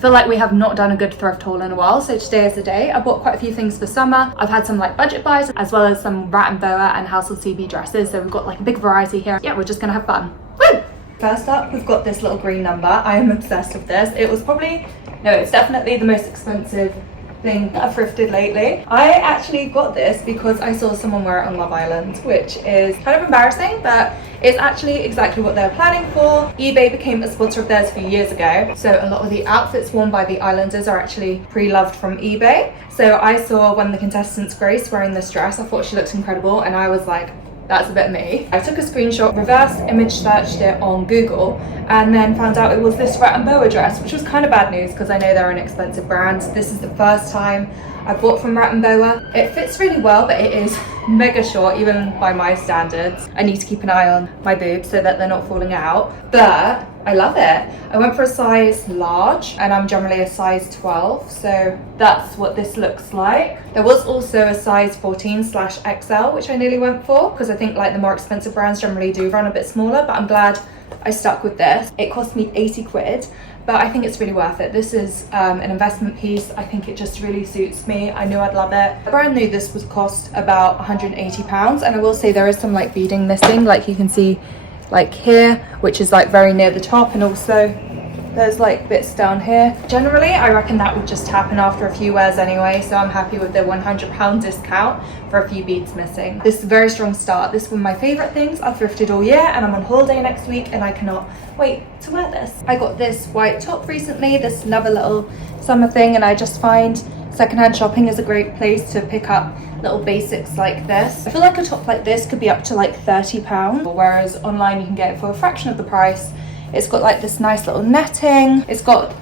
feel like we have not done a good thrift haul in a while, so today is the day. I bought quite a few things for summer. I've had some like budget buys as well as some rat and boa and household CB dresses, so we've got like a big variety here. Yeah, we're just gonna have fun. Woo! First up, we've got this little green number. I am obsessed with this. It was probably, no, it's definitely the most expensive thing I've thrifted lately. I actually got this because I saw someone wear it on Love Island, which is kind of embarrassing, but it's actually exactly what they're planning for. eBay became a sponsor of theirs a few years ago, so a lot of the outfits worn by the Islanders are actually pre-loved from eBay. So I saw one of the contestants, Grace, wearing this dress. I thought she looked incredible, and I was like, that's a bit me. I took a screenshot, reverse image searched it on Google, and then found out it was this rat and boa dress, which was kind of bad news because I know they're an expensive brand. This is the first time I bought from Rat and Boa. It fits really well, but it is mega short, even by my standards. I need to keep an eye on my boobs so that they're not falling out, but I love it. I went for a size large, and I'm generally a size 12, so that's what this looks like. There was also a size 14/XL, which I nearly went for, because I think like the more expensive brands generally do run a bit smaller, but I'm glad I stuck with this. It cost me 80 quid, but I think it's really worth it. This is an investment piece. I think it just really suits me. I knew I'd love it. Brand new, this would cost about £180, and I will say there is some like beading missing, like you can see like here, which is like very near the top, and also there's like bits down here. Generally, I reckon that would just happen after a few wears anyway, so I'm happy with the £100 discount for a few beads missing. This is a very strong start. This is one of my favourite things I've thrifted all year, and I'm on holiday next week and I cannot wait to wear this. I got this white top recently. This is another little summer thing, and I just find secondhand shopping is a great place to pick up little basics like this. I feel like a top like this could be up to like £30, whereas online you can get it for a fraction of the price. It's got like this nice little netting. It's got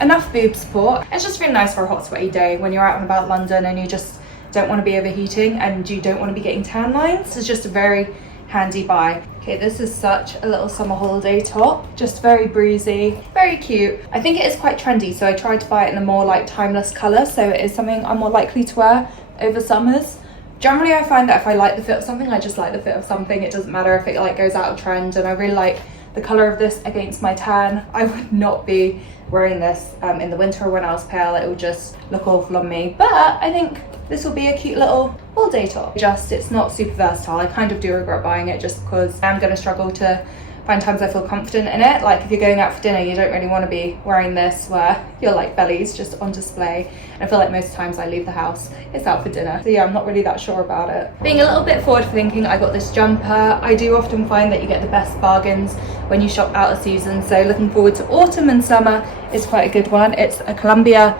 enough boob support. It's just really nice for a hot sweaty day when you're out and about London and you just don't want to be overheating and you don't want to be getting tan lines. This is just a very handy buy. Okay, this is such a little summer holiday top, just very breezy, very cute. I think it is quite trendy, so I tried to buy it in a more like timeless color, so it is something I'm more likely to wear over summers. Generally, I find that if I like the fit of something, I just like the fit of something. It doesn't matter if it like goes out of trend, and I really like the color of this against my tan. I would not be wearing this in the winter when I was pale. It would just look awful on me, but I think this will be a cute little all day top. Just, it's not super versatile. I kind of do regret buying it just because I'm going to struggle to find times I feel confident in it. Like if you're going out for dinner, you don't really want to be wearing this where your like belly's just on display. And I feel like most times I leave the house, it's out for dinner. So yeah, I'm not really that sure about it. Being a little bit forward thinking, I got this jumper. I do often find that you get the best bargains when you shop out of season. So looking forward to autumn and summer is quite a good one. It's a Columbia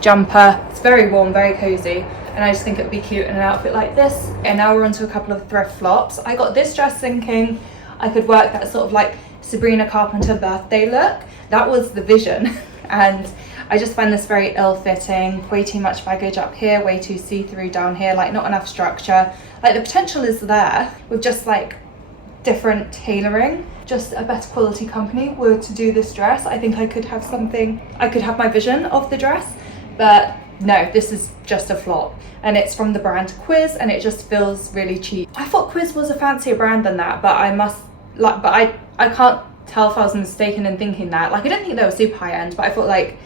jumper. It's very warm, very cozy, and I just think it would be cute in an outfit like this. And now we're on to a couple of thrift flops. I got this dress thinking I could work that sort of like Sabrina Carpenter birthday look. That was the vision. And I just find this very ill-fitting, way too much baggage up here, way too see-through down here, like not enough structure. Like the potential is there with just like different tailoring. Just a better quality company were to do this dress, I think I could have something, I could have my vision of the dress, but no, this is just a flop. And it's from the brand Quiz, and it just feels really cheap. I thought Quiz was a fancier brand than that, but I can't tell if I was mistaken in thinking that. Like I didn't think they were super high end, but I thought like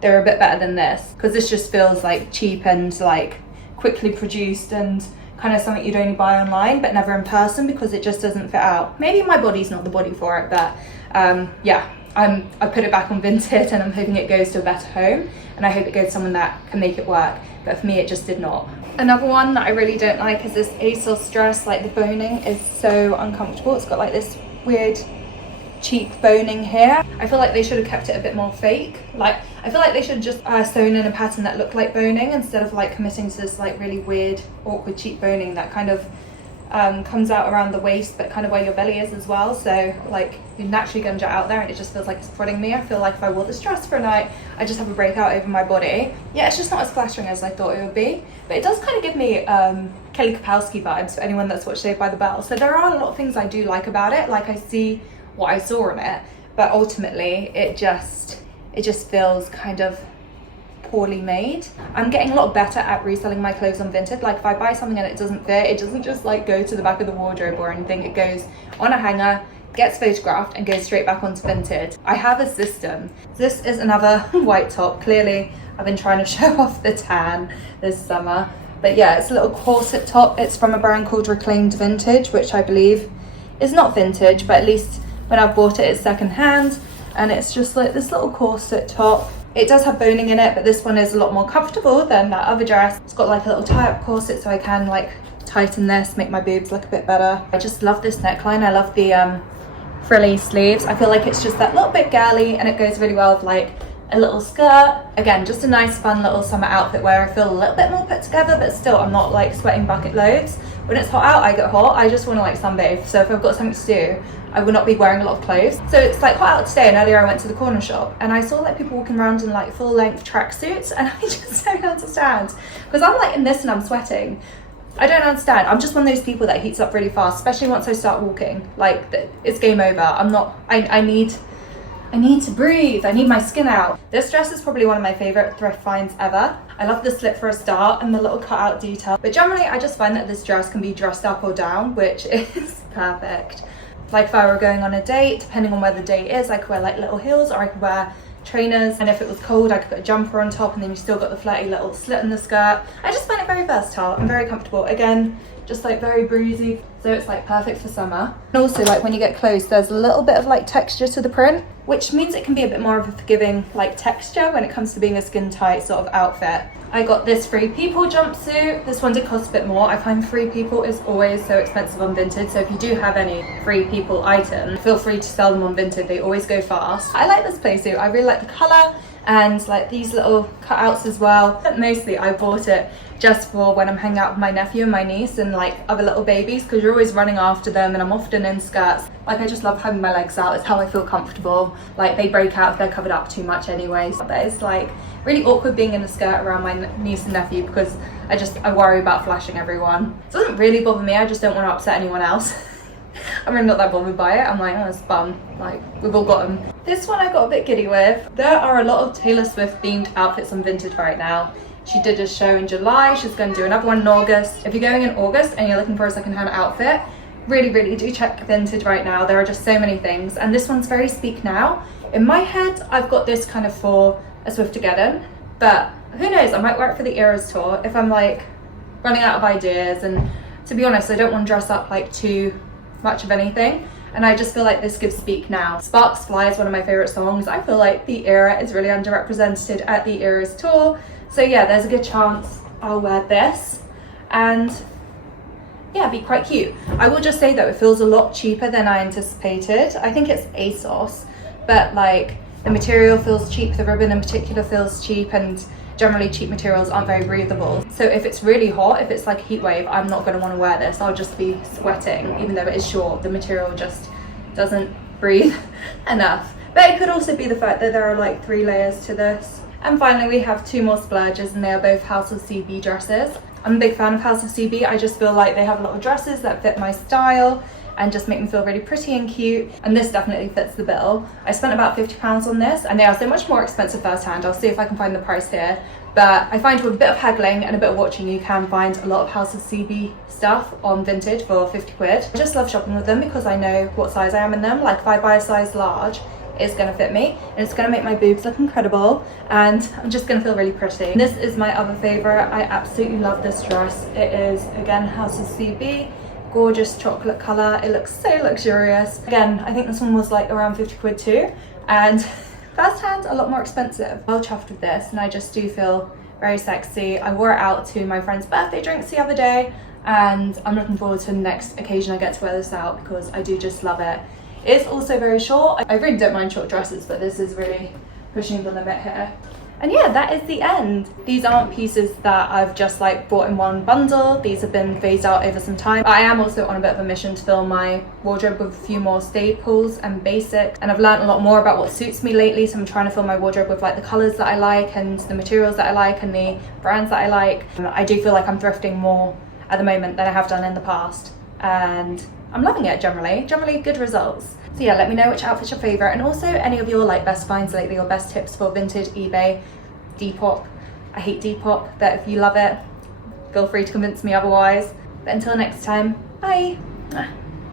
they were a bit better than this, because this just feels like cheap and like quickly produced and kind of something you'd only buy online but never in person, because it just doesn't fit out. Maybe my body's not the body for it, but yeah, I put it back on Vinted and I'm hoping it goes to a better home, and I hope it goes to someone that can make it work, but for me it just did not. Another one that I really don't like is this ASOS dress. Like the boning is so uncomfortable. It's got like this weird cheap boning here. I feel like they should have kept it a bit more fake. Like I feel like they should have just sewn in a pattern that looked like boning instead of like committing to this like really weird awkward cheap boning that kind of comes out around the waist but kind of where your belly is as well, so like you're naturally going to jet out there and it just feels like it's prodding me. I feel like if I wore this dress for a night I just have a breakout over my body. Yeah, it's just not as flattering as I thought it would be, but it does kind of give me Kelly Kapowski vibes for anyone that's watched Saved by the Bell. So there are a lot of things I do like about it. Like I see what I saw in it, but ultimately it just feels kind of poorly made. I'm getting a lot better at reselling my clothes on Vinted. Like if I buy something and it doesn't fit, it doesn't just like go to the back of the wardrobe or anything. It goes on a hanger, gets photographed and goes straight back onto Vinted. I have a system. This is another white top. Clearly, I've been trying to show off the tan this summer. But yeah, it's a little corset top. It's from a brand called Reclaimed Vintage, which I believe is not vintage, but at least when I've bought it, it's secondhand. And it's just like this little corset top. It does have boning in it, but this one is a lot more comfortable than that other dress. It's got like a little tie-up corset, so I can like tighten this, make my boobs look a bit better. I just love this neckline. I love the frilly sleeves. I feel like it's just that little bit girly, and it goes really well with like a little skirt. Again, just a nice fun little summer outfit where I feel a little bit more put together, but still I'm not like sweating bucket loads. When it's hot out, I get hot. I just want to like sunbathe. So if I've got something to do, I will not be wearing a lot of clothes. So it's like hot out today, and earlier I went to the corner shop and I saw like people walking around in like full length tracksuits, and I just don't understand, because I'm like in this and I'm sweating. I don't understand. I'm just one of those people that heats up really fast, especially once I start walking. Like it's game over. I need to breathe. I need my skin out. This dress is probably one of my favorite thrift finds ever. I love the slit for a start and the little cutout detail. But generally, I just find that this dress can be dressed up or down, which is perfect. Like if I were going on a date, depending on where the date is, I could wear like little heels, or I could wear trainers, and if it was cold I could put a jumper on top, and then you still got the flirty little slit in the skirt. I just find it very versatile and very comfortable. Again, just like very breezy, so it's like perfect for summer. And also like when you get close, there's a little bit of like texture to the print, which means it can be a bit more of a forgiving like texture when it comes to being a skin tight sort of outfit. I got this Free People jumpsuit. This one did cost a bit more. I find Free People is always so expensive on Vinted, so if you do have any Free People items, feel free to sell them on Vinted. They always go fast. I like this playsuit. I really like the colour and like these little cutouts as well. But mostly I bought it just for when I'm hanging out with my nephew and my niece and like other little babies, because you're always running after them and I'm often in skirts. Like I just love having my legs out. It's how I feel comfortable. Like they break out if they're covered up too much anyway. But it's like really awkward being in a skirt around my niece and nephew, because I worry about flashing everyone. It doesn't really bother me. I just don't want to upset anyone else. I'm really not that bothered by it. I'm like, oh, it's fun. Like, we've all got them. This one I got a bit giddy with. There are a lot of Taylor Swift themed outfits on Vinted right now. She did a show in July. She's going to do another one in August. If you're going in August and you're looking for a secondhand outfit, really, really do check Vinted right now. There are just so many things. And this one's very Speak Now. In my head, I've got this kind of for a Swiftageddon. But who knows? I might wear it for the Eras tour if I'm like running out of ideas. And to be honest, I don't want to dress up like too much of anything, and I just feel like this gives Speak Now. Sparks Fly is one of my favorite songs. I feel like the Era is really underrepresented at the Eras tour, so yeah, there's a good chance I'll wear this and yeah, be quite cute. I will just say though, it feels a lot cheaper than I anticipated. I think it's ASOS, but like the material feels cheap, the ribbon in particular feels cheap, and generally cheap materials aren't very breathable. So if it's really hot, if it's like a heat wave, I'm not going to want to wear this. I'll just be sweating. Even though it is short, the material just doesn't breathe enough. But it could also be the fact that there are like 3 layers to this. And finally we have 2 more splurges, and they are both House of CB dresses. I'm a big fan of House of CB. I just feel like they have a lot of dresses that fit my style and just make me feel really pretty and cute, and this definitely fits the bill. I spent about £50 on this, and they are so much more expensive first hand. I'll see if I can find the price here, but I find with a bit of haggling and a bit of watching, you can find a lot of House of CB stuff on Vinted for 50 quid. I just love shopping with them because I know what size I am in them. Like if I buy a size large, it's gonna fit me and it's gonna make my boobs look incredible, and I'm just gonna feel really pretty. This is my other favorite. I absolutely love this dress. It is again House of CB. Gorgeous chocolate color. It looks so luxurious. Again, I think this one was like around 50 quid too, and first hand a lot more expensive. Well chuffed with this, and I just do feel very sexy. I wore it out to my friend's birthday drinks the other day, and I'm looking forward to the next occasion I get to wear this out because I do just love it. It's also very short. I really don't mind short dresses, but this is really pushing the limit here. And yeah, that is the end. These aren't pieces that I've just like bought in one bundle. These have been phased out over some time. I am also on a bit of a mission to fill my wardrobe with a few more staples and basics, and I've learned a lot more about what suits me lately, so I'm trying to fill my wardrobe with like the colors that I like and the materials that I like and the brands that I like. I do feel like I'm thrifting more at the moment than I have done in the past, and I'm loving it generally good results. So yeah, let me know which outfit's your favorite, and also any of your like best finds lately or best tips for Vinted, eBay, Depop. I hate Depop, but if you love it, feel free to convince me otherwise. But until next time, bye.